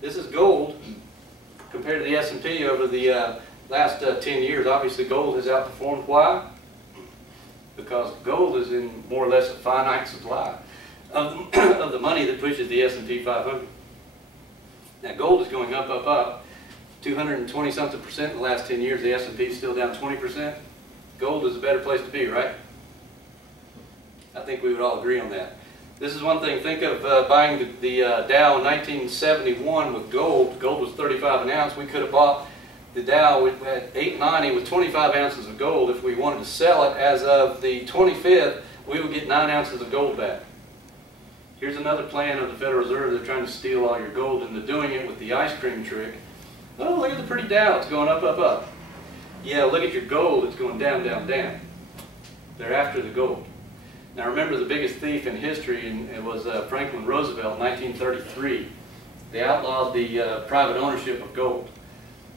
This is gold compared to the S&P over the last 10 years. Obviously, gold has outperformed. Why? Because gold is in more or less a finite supply of the money that pushes the S&P 500. Now, gold is going up, up, up, 220-something% in the last 10 years. The S&P is still down 20%. Gold is a better place to be, right? I think we would all agree on that. This is one thing. Think of buying the Dow in 1971 with gold. Gold was 35 an ounce. We could have bought the Dow at 890 with 25 ounces of gold. If we wanted to sell it as of the 25th, we would get 9 ounces of gold back. Here's another plan of the Federal Reserve. They're trying to steal all your gold, and they're doing it with the ice cream trick. Oh, look at the pretty Dow. It's going up, up, up. Yeah, look at your gold. It's going down, down, down. They're after the gold. Now remember, the biggest thief in history, and it was Franklin Roosevelt in 1933. They outlawed the private ownership of gold.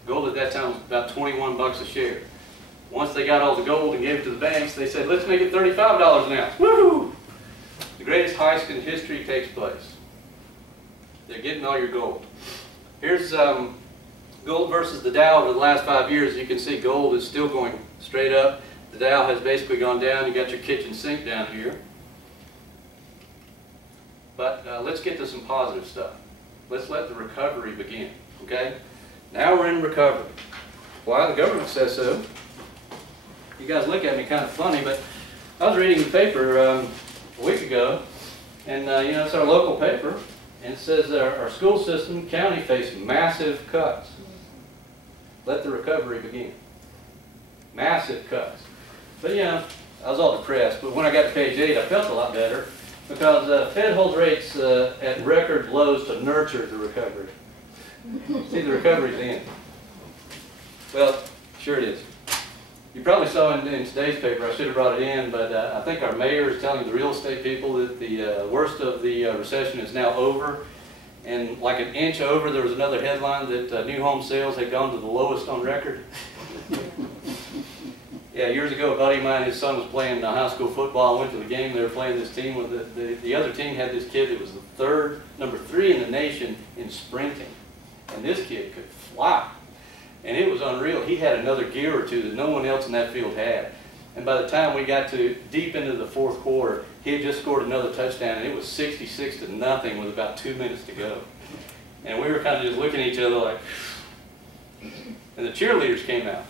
Gold at that time was about 21 bucks a share. Once they got all the gold and gave it to the banks, they said, let's make it $35 an ounce. Woohoo! The greatest heist in history takes place. They're getting all your gold. Here's gold versus the Dow over the last 5 years. You can see gold is still going straight up. The Dow has basically gone down. You got your kitchen sink down here. But let's get to some positive stuff. Let's let the recovery begin, okay? Now we're in recovery. Why? The government says so. You guys look at me kind of funny, but I was reading the paper a week ago, and you know, it's our local paper, and it says our school system, county, face massive cuts. Let the recovery begin. Massive cuts. But you know, I was all depressed, but when I got to page 8, I felt a lot better, because Fed holds rates at record lows to nurture the recovery. See, the recovery's in. Well, sure it is. You probably saw in today's paper, I should have brought it in, but I think our mayor is telling the real estate people that the worst of the recession is now over. And like an inch over, there was another headline that new home sales had gone to the lowest on record. Yeah, years ago, a buddy of mine, his son was playing high school football. I went to the game. They were playing this team. The other team had this kid that was the number 3 in the nation in sprinting. And this kid could fly. And it was unreal. He had another gear or two that no one else in that field had. And by the time we got to deep into the 4th quarter, he had just scored another touchdown, and it was 66-0 with about 2 minutes to go. And we were kind of just looking at each other like, and the cheerleaders came out.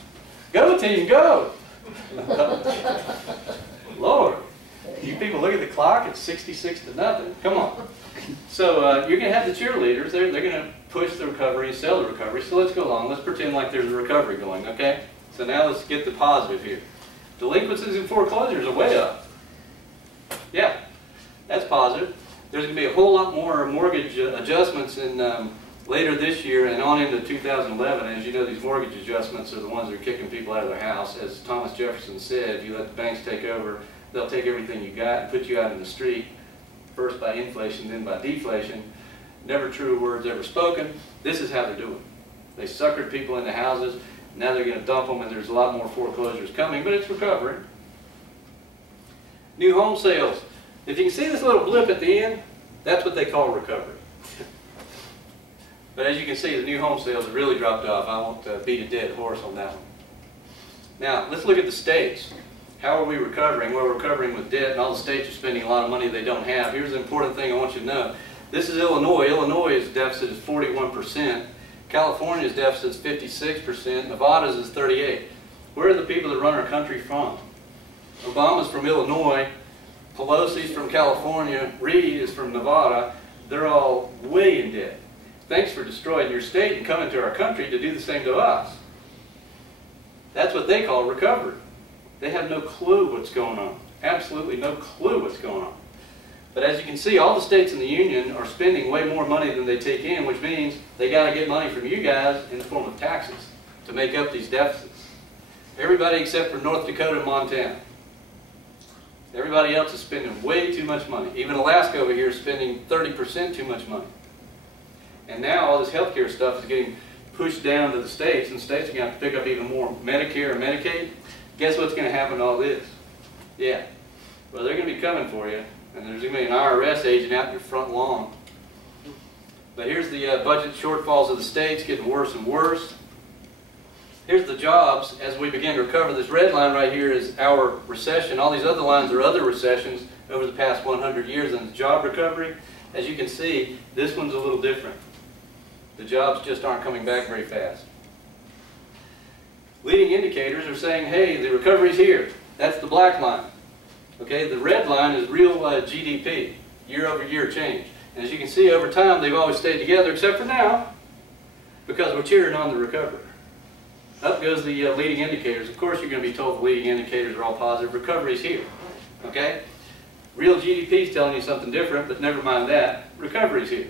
Go team, go! Lord, you people look at the clock, it's 66-0. Come on. So you're going to have the cheerleaders. They're going to push the recovery and sell the recovery. So let's go along. Let's pretend like there's a recovery going, okay? So now let's get the positive here. Delinquencies and foreclosures are way up. Yeah, that's positive. There's going to be a whole lot more mortgage adjustments in later this year and on into 2011. As you know, these mortgage adjustments are the ones that are kicking people out of their house. As Thomas Jefferson said, if you let the banks take over, they'll take everything you got and put you out in the street, first by inflation, then by deflation. Never true words ever spoken. This is how they're doing. They suckered people into houses. Now they're going to dump them, and there's a lot more foreclosures coming, but it's recovering. New home sales. If you can see this little blip at the end, that's what they call recovery. But as you can see, the new home sales have really dropped off. I won't beat a dead horse on that one. Now, let's look at the states. How are we recovering? Well, we're recovering with debt, and all the states are spending a lot of money they don't have. Here's the important thing I want you to know. This is Illinois. Illinois' deficit is 41%. California's deficit is 56%. Nevada's is 38%. Where are the people that run our country from? Obama's from Illinois. Pelosi's from California. Reid is from Nevada. They're all way in debt. Thanks for destroying your state and coming to our country to do the same to us. That's what they call recovery. They have no clue what's going on. Absolutely no clue what's going on. But as you can see, all the states in the union are spending way more money than they take in, which means they got to get money from you guys in the form of taxes to make up these deficits. Everybody except for North Dakota and Montana. Everybody else is spending way too much money. Even Alaska over here is spending 30% too much money. And now all this healthcare stuff is getting pushed down to the states, and states are going to have to pick up even more Medicare and Medicaid. Guess what's going to happen to all this? Yeah. Well, they're going to be coming for you, and there's going to be an IRS agent out in your front lawn. But here's the budget shortfalls of the states getting worse and worse. Here's the jobs as we begin to recover. This red line right here is our recession. All these other lines are other recessions over the past 100 years and job recovery. As you can see, this one's a little different. The jobs just aren't coming back very fast. Leading indicators are saying, hey, the recovery's here. That's the black line. Okay, the red line is real GDP, year-over-year change. And as you can see, over time, they've always stayed together, except for now, because we're cheering on the recovery. Up goes the leading indicators. Of course, you're going to be told the leading indicators are all positive. Recovery's here. Okay? Real GDP is telling you something different, but never mind that. Recovery's here.